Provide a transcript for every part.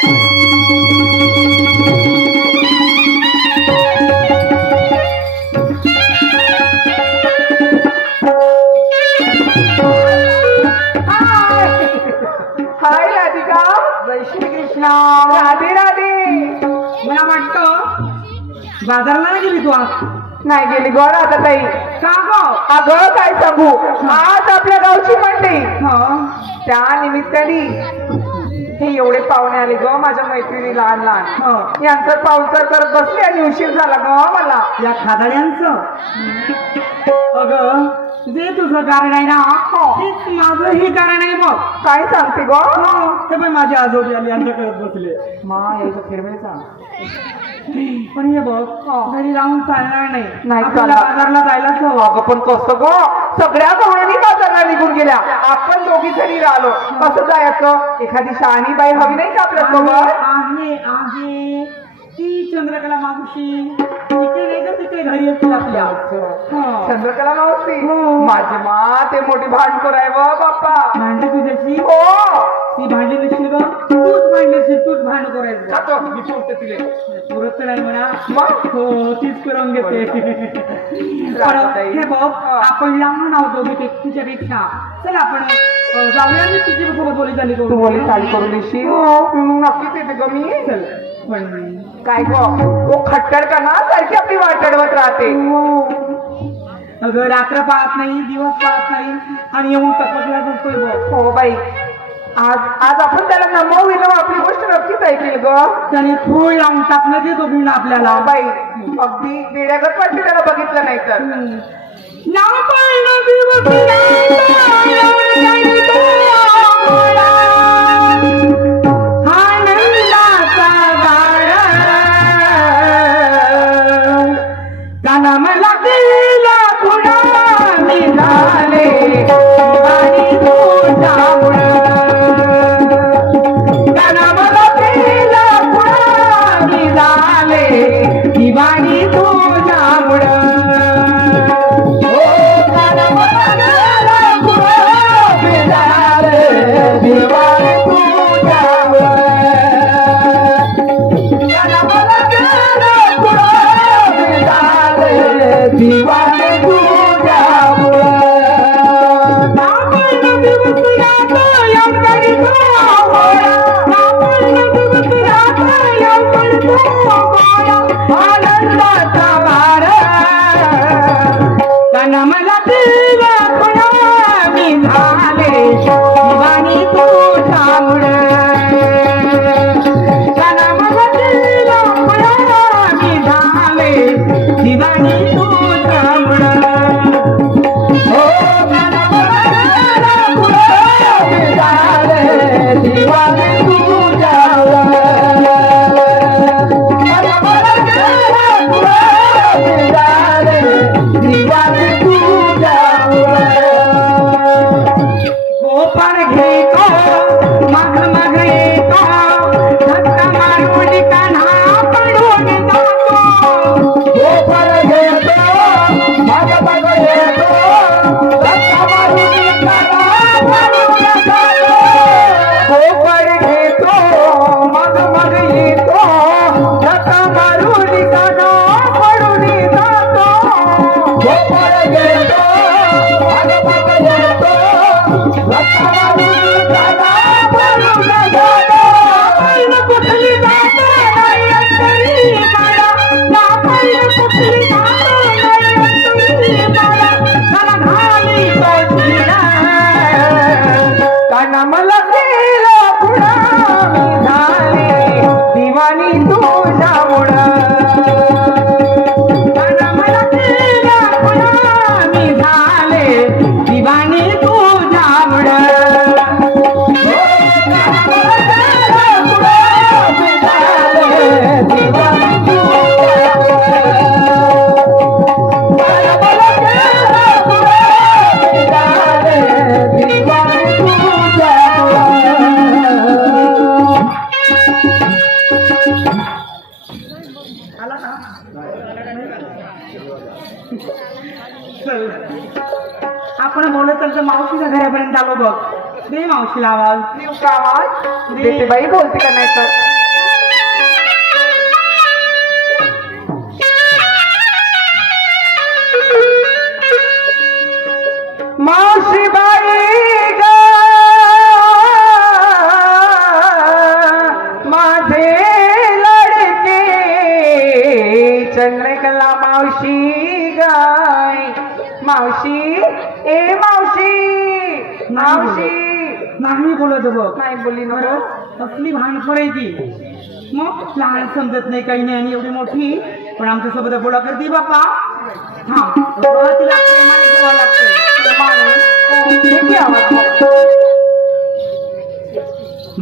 हाय राधिका. जय श्री कृष्ण. राधे राधे. मला वाटतं बाजारला नाही गेली तू आज? नाही गेली गो राधाताई. का गो? अगं काय सांगू, आज आपल्या गावची मंडई, हो. त्या निमित्ताने हे एवढे पाहुणे आले ग, माझ्या मैत्रिणी लहान लहान. हो. यांचं पावसाळ करत बसले आणि उशीर झाला ग मला. या खादाड्यांचं अगं जे तुझं कारण आहे ना, तेच माझं हे कारण आहे बघ. काय सांगते ग? ते पण माझे आजोबी आले यांच्या करत बसले. मा यायचं फिरवायचा. पण हे बघ घरी राहून चालणार नाही. नाही आपल्याला चालणार. बाजारला जायलाच हवं. अगं पण कसं ग, सगळ्या गवळणी बाजारला निघून गेल्या, आपण दोघी जरी राहिलो कसं जायचं? एखादी शहाणी बाई हवी नाही का आपल्या सोबत? आहे आहे ती चंद्रकला मावशी तिथे नाही का, तिथे घरी असतील आपल्या. हो. चंद्रकला मावशी. हो. माझी मा ते मोठी भांडखोर आहे व बाप्पा. भांडली तुझ्याशी? हो. ती भांडली नसशील ग, तूच भांडली असेल, तूच भांड करायचं. जातो मी सोडते तिले. पुरत तर आहे म्हणा. मग हो तीच करून घेते. राधाताई. हे बघ आपण लहान आहोत दोघे तिच्यापेक्षा. चल आपण जाऊया ना तिची सोबत बोली चाली तू करू. बोली चाली करून देशील? नक्कीच येते ग मी. चल पण काय ग, तो खट्टर का ना सारखी आपली वाट अडवत राहते. अगं रात्र पाहत नाही, दिवस पाहत नाही आणि येऊन टपकला बसतोय बघ. हो बाई, आज आपण त्याला नमवू आपली गोष्ट नक्कीच ऐकेल ग. त्याने खोळ लावून टाकलं ते दोघींना आपल्याला. बाई अगदी वेड्यागत वाटते त्याला बघितलं नाही तर. मला दिला पुन्हा निघाले आणि तुझ्यामुळं. मला दिला पुन्हा निघाले दिवाणी तुझ्यामुळं. मला दिला पुन्हा निघाले दिवाणी तुझ्यामुळं. मला दिला पुन्हा निघाले दिवाणी तुझ्यामुळं. हो दिवाणी तुझ्यामुळं. गोपाळ घेतो मग मग येतो, धक्का मारून कान्हा पडून जातो. गोपाळ घेतो मग मग येतो, धक्का मारून कान्हा पडून जातो. गोपाळ घेतो मग मग येतो, धक्का मारून कान्हा पडून जातो. गोपाळ घेतो मग मग येतो, मला दिला पुन्हा झाले दिवाणी तुझ्यामुळं. मला दिला पुन्हा झाले दिवाणी तुझ्यामुळं. आपण बोलत तर मावशीच्या घरापर्यंत आलो बघ. दे मावशीला आवाज. देऊ का आवाज? देते बाई, बोलते का नाही तर. मावशी बाई ग माझे लडके चंद्रकला मावशी गाय. मावशी, ए मावशी, मावशी. नाही बोलत बघ. नाही बोलली ना. कसली भान पडायची. मग लहान समजत नाही काही नाही आणि एवढी मोठी पण आमच्या सोबत बोला करते बाप्पा. हा तिला प्रेमाने बोलावं लागतंय.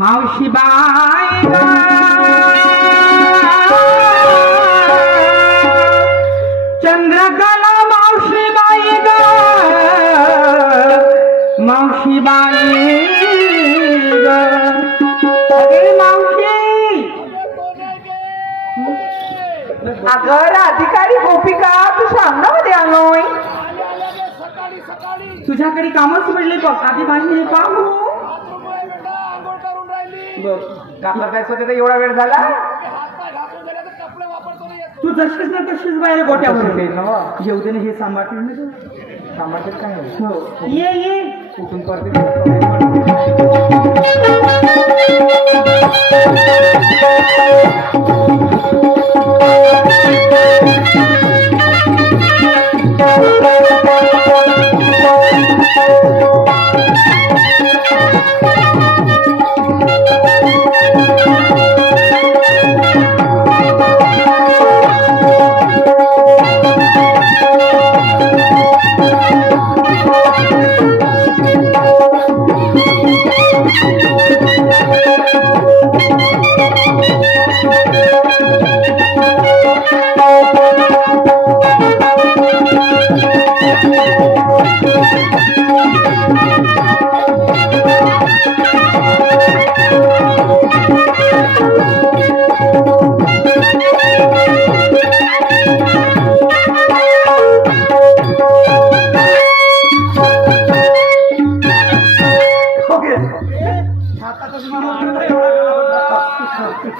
मावशी बाई ग चंद्रकला मावशी बाई ग मावशी बाई ग. अरे मावशी. अगं अधिकारी गोपिका, तू सांगण्यामध्ये आलोय. तुझ्याकडे कामच पडले बघ. आधी बाई पाहू कापला काय होते तर एवढा वेळ झाला. तू जशीच ना तशीच बाहेर गोट्यावर येऊ दे ना. हे सांभाळतील सांभाळते काय हो. ये ये कुठून परत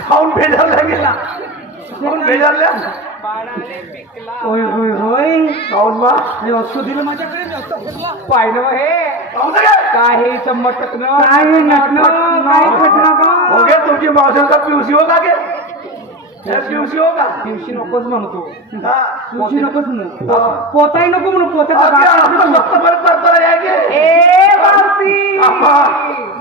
खाऊन बेजारला गेला. खाऊन बेजारला. होय होय होय. खाऊन बा वस्तू दिलं माझ्याकडे. पाहिलं हे खाऊन काय काय हे चमटकनं काय नटणं काय खटणं का. हो गे तुमची मावशांचा पिवशी हो का गे पिवशी हो का दिवशी नकोच म्हणतो. हा. तुझी नकोच म्हणू. हा. पोताही नको म्हणू. पोत्याचा अगदी गाठा आता नको. फक्त परत करता या गे. ए मावशी, आप्पा.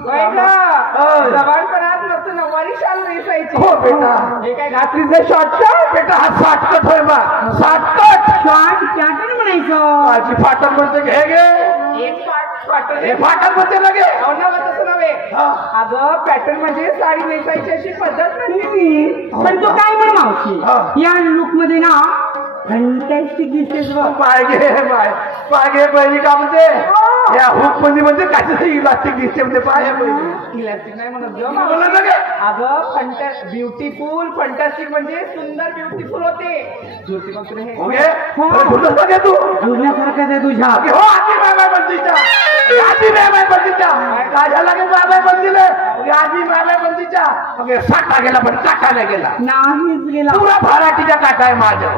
होय का? होय. जबानपणात मस्त नऊवारी शाल नेसायची. हो बेटा. हे काय घातलीच शॉर्टकट. बेटा हा साटकट होय बा. साटकट शॉर्ट पॅटर्न म्हणायचं. माझी फाटक म्हणते घे गे. एक पॅटर्न हे फाटक म्हणते ना गे. तसं नव्हे. हा. अगं पॅटर्न म्हणजे साडी नेसायची अशी पद्धत नाही. पण तो काय म्हण मावशी. हा. या लुक मध्ये ना फंटॅस्टिक दिसतेस बघ. पाय घे पाय घे पहिली का म्हणते या हुक मध्ये म्हणजे काय इलास्टिक दिसते म्हणते पाय पहिली इलास्टिक नाही म्हणत ग बोला मावशी. ना गे. अगं ब्युटिफुल फंटास्टिक म्हणजे सुंदर ब्युटिफुल होते. ज्योती बघ तुला हे. हो गे. बरं झुरलंस ना गे तू. झुरण्यासारखंच आहे तुझ्या. अगे हो आधी बाय बंदीच्या आधी बाय बंदीच्या काय झालं गे बाय बंदीले आधी बाय बंदीच्या मग साठा गेला पण काटायला गेला. नाहीच गेला. पुरा भाराटीचा काटा आहे माझ्या.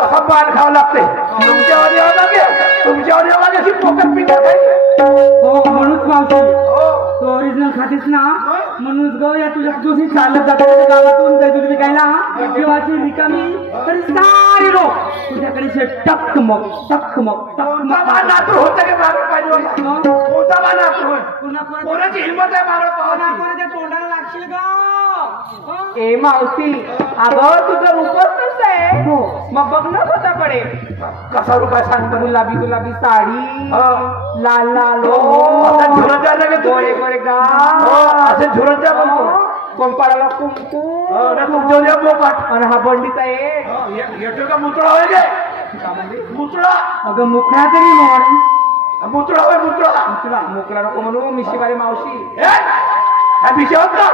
तसा पान खावं लागते. तुमच्यावर यावं लागेल. तुमच्यावर यावं लागेल अशी पोकत पिकत आहे. हो म्हणूच मावशी. हो. तो ओरिजिनल खातेस ना म्हणूनच ग या तुझ्या तुझी चालत जातात गावातून काही दूध विकायला जीवाची रिकामी तरी सारे लोक तुझ्याकडे असे टकमक टकमक कोणता टकमक. मान नातू होतं की मागं पाहिजे होता? कोणता मान नातू होय? पुन्हा कोणाची हिंमत आहे मागं पाहायची? कोणाच्या तोंडाला लागशील का. ए मावशी, अगं तुझं रूपच कसं आहे. हो. मग बघ ना स्वतःकडे. कसा रुपये सांगतो गुलाबी गुलाबी साडी, लाल लाल आता झुरत द्या लगे तुम्ही. गोरे गोरे गा, असे झुरत द्या म्हणतो. पंपाळाला कुंकू तुमच्या द्या मोकाट. आणि हा बंडीचा एक येतो का मुतळा होय गे. मुतळा अगं मुखडा तरी मोड. मुतळा होय मुतळा. तुला मोकळा नको म्हणू मिशीवाले मावशी. विषयावर का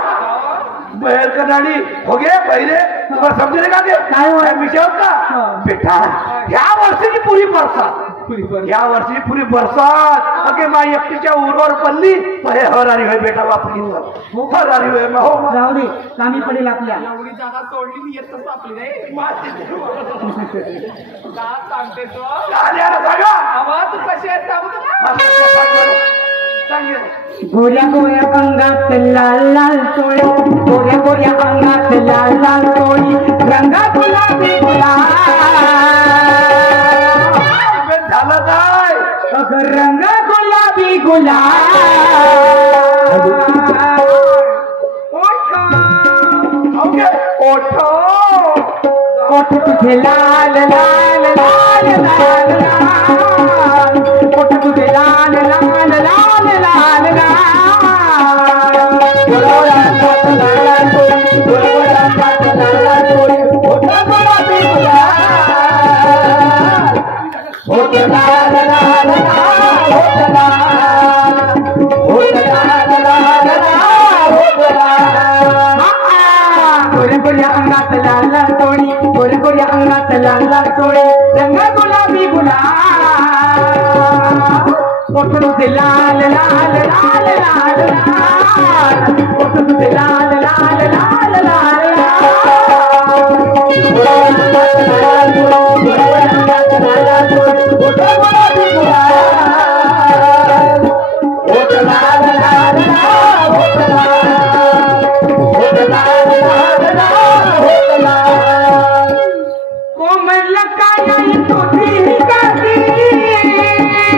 बहेर करणारी हो गे पहिले तुम्हाला समजले का गे काय होय? विषयावर का हा. बेटा ह्या वर्षीची पुरी पडतात या वर्षी पुरी बरसात अगे माई एकटीच्या उरावर पडली तर हे हरारी होय बेटा वापरी हरारी होय मा हो जाऊ दे कामी पडेल आपल्या एवढी जागा सोडली मी येत सापली नाही माती का सांगते तो आल्या जागा अवा तू कशी आहेस सांगू तुला सांगे गोऱ्या गोऱ्या अंगात लाल लाल चोळी गोऱ्या गोऱ्या अंगात लाल लाल चोळी रंगा गुलाबी गुलाब झालं काय अगर रंगा गुलाबी गुलाब ओके ओठो ओठ तुझे लाल लाल लाल लाल लाल ओठ तुझे लाल लाल लाल लाल लाल गोऱ्या अंगात लाल लाल चोळी गोऱ्या अंगात लाल लाल चोळी ओठ गुलाबी गुलाब ओठ लाल लाल लाल ओठ लाल ओठ लाल लाल लाल ओठ लाल गोऱ्या गोऱ्या अंगात लाल लाल चोळी गोऱ्या गोऱ्या अंगात लाल लाल चोळी रंग गुलाबी गुलाब ओठ तुझे लाल लाल लाल लाल लाल ओठ तुझे लाल लाल लाल लाल लाल गोऱ्या अंगात लाल चोळी गोऱ्या अंगात लाल लाल चोळी ओठ गुलाबी गुलाब ओठ लाल लाल लाल ओठ लाल ओठ लाल लाल लाल ओठ लाल कोमल काया तुझी गाती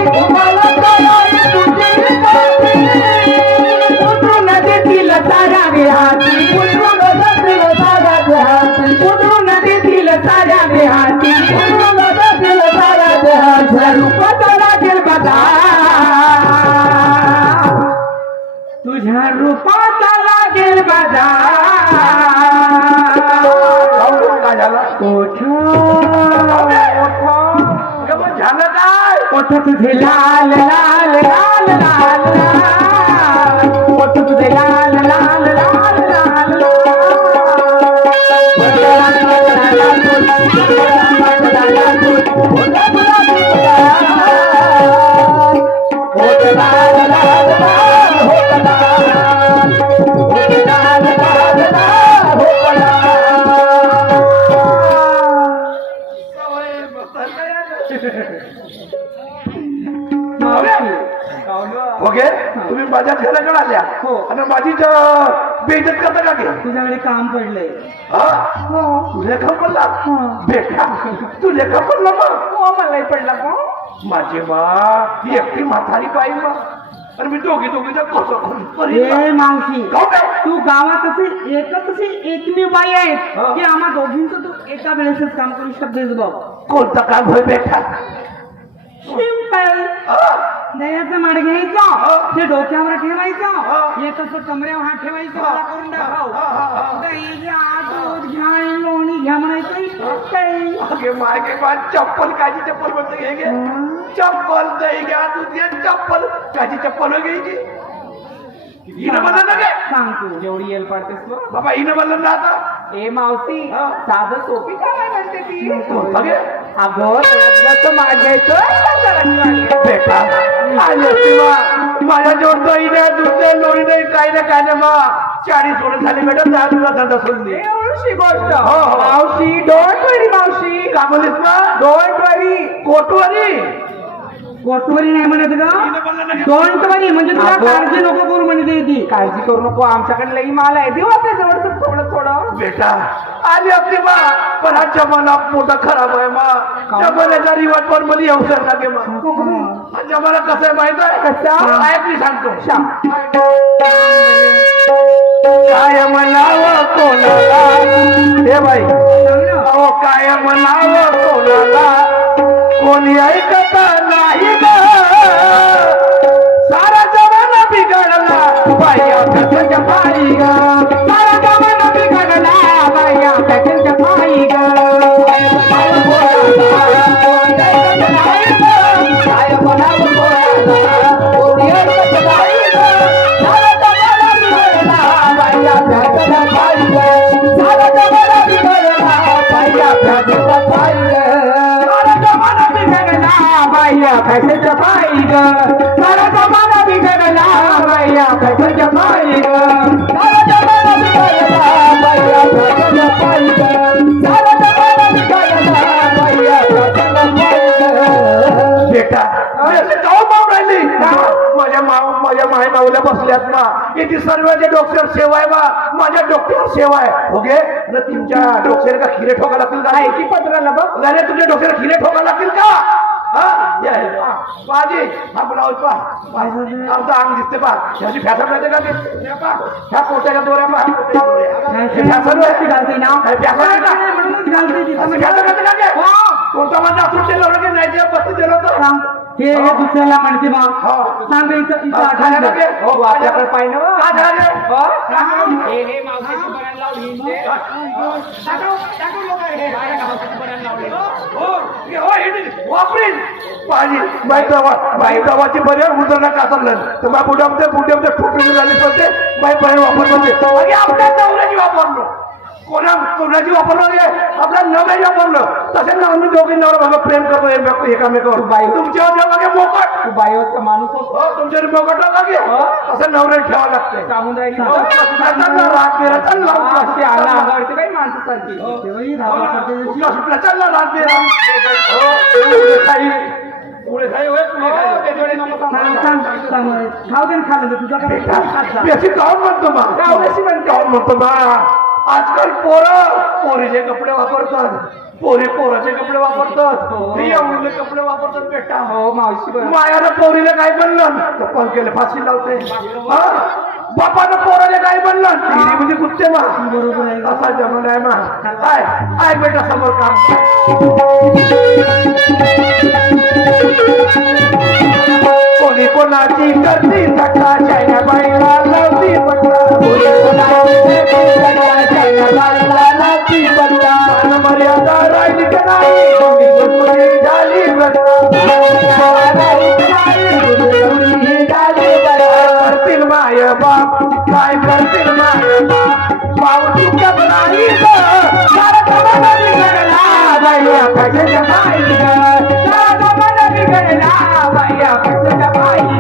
कोमल काया तुझी गाती उतरून देतील साऱ्या देहाती उतरून देतील साऱ्या देहाती उतरून देतील साऱ्या देहाती उतरून देतील साऱ्या देहाती रूपाचा लागेल बाजार तुझ्या रूपाचा लागेल बाजार काय झालं ओठ झालं काय ओठ तुझे लाल लाल लाल लाल लाल ओठ तुझे लाल लाल लाल लाल ओठ लाल लाल लाल ओठ लाल ओठ लाल लाल लाल ओठ ओके तुम्ही माझ्या घराकडे आल्या हो. आणि माझी बेइज्जत करता का घ्या तुझ्याकडे काम पडलंय हो तू लेखा पडला हा. बेटा तू लेखा पडला मग हो मलाही पडला का माझी मा ही एकटी म्हातारी बाई मा आणि मी दोघी कसं ए मावशी काय तू गावात असे एकमेव बाई आहेत हा. की आम्हा दोघींचं तू एका वेळेसच काम करू शकतेस बघ कोणतं काम होय बेटा सिंपल हा? दह्याचं माड घ्यायचं हा. ते डोक्यावर हा. ठेवायचं येत असं कमऱ्यावर हात ठेवायचं मला करून दाखव दही घ्या दूध घ्या लोणी घ्या म्हणायचं काही अगे मागे चप्पल काची चप्पल म्हणते घे घे चप्पल दही घ्या दूध घ्या चप्पल काची चप्पल घ्यायची हिनं म्हणलं ना गे सांग तू जेवढी येल पडतेस मग बाबा हिनं म्हणलं ना आता ए मावशी हा. साधं सोपी काम आहे म्हणते ती कोणतं गे अगं तुला माग घ्यायचं बेटा आली असती मा माझ्या जोड दही नाही दूध नाही लोणी नाही काही ना काय नाही मा 40 वर्ष झाली बेटा 10 तुला धंदा सोडली एवढीशी गोष्ट हो, हो. मावशी डोंट वरी मावशी का म्हणलीस ना डोंट वरी कोटवारी कोटवरी नाही म्हणत ग हिनं म्हणलं ना गे. डोंट वरी म्हणजे तुला अगं. काळजी नको करू म्हणते ती काळजी करू नको आमच्याकडे लई माल आहे देऊ आपल्या जवळचं थोडं थोडं बेटा आली आपली मा पण हा जमाना मोठा खराब आहे मा जमान्याचा रिवाज पण मला येऊ शकला गे मा हा जमाना कसा आहे माहित आहे कसा? ऐक मी सांगतो श्याम काय म्हणावं कोणाला हे बाई सांग ना. अहो काय म्हणावं कोणाला कोणी ऐकत नाही ग सारा जमाना बिघडला बाई अभ्यासाच्या पायी ग सारा जमाना बिघडला बाई आपल्या पायी ग काय म्हणावं कोणाला कोणी ऐकत नाही ग सारा जमाना बिघडला बाई अभ्यासाच्या पायी ग सारा जमाना बिघडला बाई अभ्यासाच्या पायी ग सारा जमाना बिघडला बाई बाया फॅशनच्या पायी ग सारा जमाना बिघडला बाया फॅशनच्या पायी ग सारा जमाना बिघडला बाया फॅशनच्या पायी ग सारा जमाना बिघडला बाया फॅशनच्या पायी ग बेटा जाऊ माव राहिली माझ्या माय नावल्या बसल्यात ना याची सर्वांच्या डोक्यावर सेवा आहे बा माझ्या डोक्यावर सेवा आहे ओके न तुमच्या डोक्याला का खिरे ठोका लागतील का की पत्राला बघ नाही तुमच्या डोक्याला खिरे ठोका लागतील का बाजी हा ब्लाऊज पा आमचं अंग दिसते पा ह्याची फॅशन माहिती का ते ह्या पोट्याच्या दोऱ्या पा कोणता माझा सुट्टे लावलं की नाही पत्ती दिलं होतं हे दुसऱ्याला म्हणते मग सांग इथं आपल्याकडे पाहिजे बाई गावाची बऱ्याच उजरला कासरलं तर माझ्या बुड्यामध्ये ठोकली झाली पडते बाई पर्यंत वापर करते आपल्या नवऱ्याची वापरलो कोणाची वापरलं आपल्या नवऱ्याची वापरलं तसे आम्ही दोघी नवरा भागा प्रेम करतो एकामेकावर बाई तुमच्यावर जेव्हा मोकट तू बाईवरचा माणूस होतो तुमच्या मोकट लागे असं नवऱ्याला ठेवावं लागतंय सांगून राहिली आवडते काही माणसासारखी पुढे खाई होय पुढे खाऊ दे खाल्लं तुझा खाई काऊन म्हणतो मा आजकाल पोरीचे कपडे वापरतात पोराचे कपडे वापरतात एवढे कपडे वापरतात बेटा हो मावशी मायानं पोरीला काय बनलं तर पंखेला फाशी लावते बापानं पोराला काय बनलं तिरी म्हणजे कुत्ते मा बरोबर आहे असा जमाना आहे मा काय आय बेटा समोर काम कोणी कोणाची करती थट्टा चायना बाईला लावती पट्टा मर्यादा राहिली का नाही झाली करतील माय बाप काय करतील माय बाप पाव चुकत नाही सारा जमाना बिघडला बाया फॅशनच्या पायी सारा जमाना बिघडला बाया फॅशनच्या पायी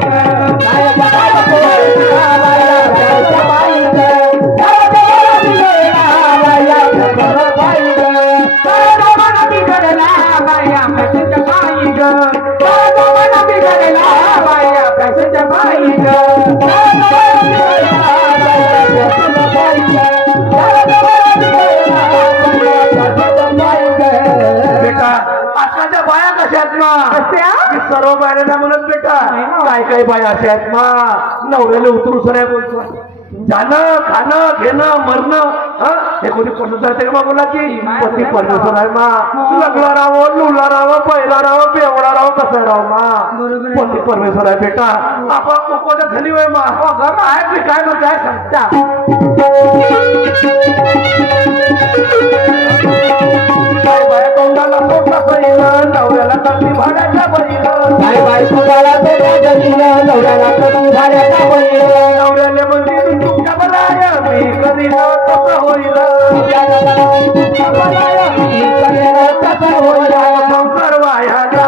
आजकालच्या बाया कशा आहेत ना सर्व बायला म्हणत बेटा काय बाया अशा आहेत ना नवऱ्याला उतरू सऱ्या बोलतो जाणं खाणं घेणं मरणं हे कोणी पद्धत जाते का बोला की पती परमेश्वर आहे मा लग्ला राहावं लुला राहावं पहिला राहावं बेवडा राहावं कसं राहावं मा पती परमेश्वर आहे बेटा आपण कोकोच्या धनी होय मा घर आहे मी काय म्हणते आहे सांगता बाया तोंडाला सोडला पहिलं नवऱ्याला कमी भाड्याच्या पहिलं काय बायकोला नवऱ्याला कमी झाल्याचा बैल नवऱ्याला म्हणजे तुमच्या बराय मी कधी तसं होईल संसार वायाला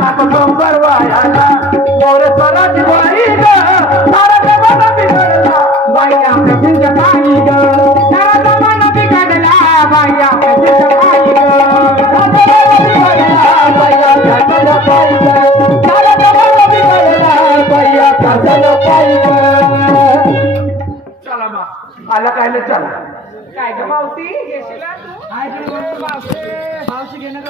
आता संसार वायाला मोरे स्वराची बाई सारा जमाना बिघडला बाया प्रसिद्ध पाणी ग सारा जमाना बिघडला बाया प्रसिद्ध पाणी ग बाया प्रसिद्ध पाणी ग सारा जमाना बिघडला बाया प्रसिद्ध पाणी ग चला मा आला काय नाही चला काय ग मावशी घेशील तू मावशी घे ना ग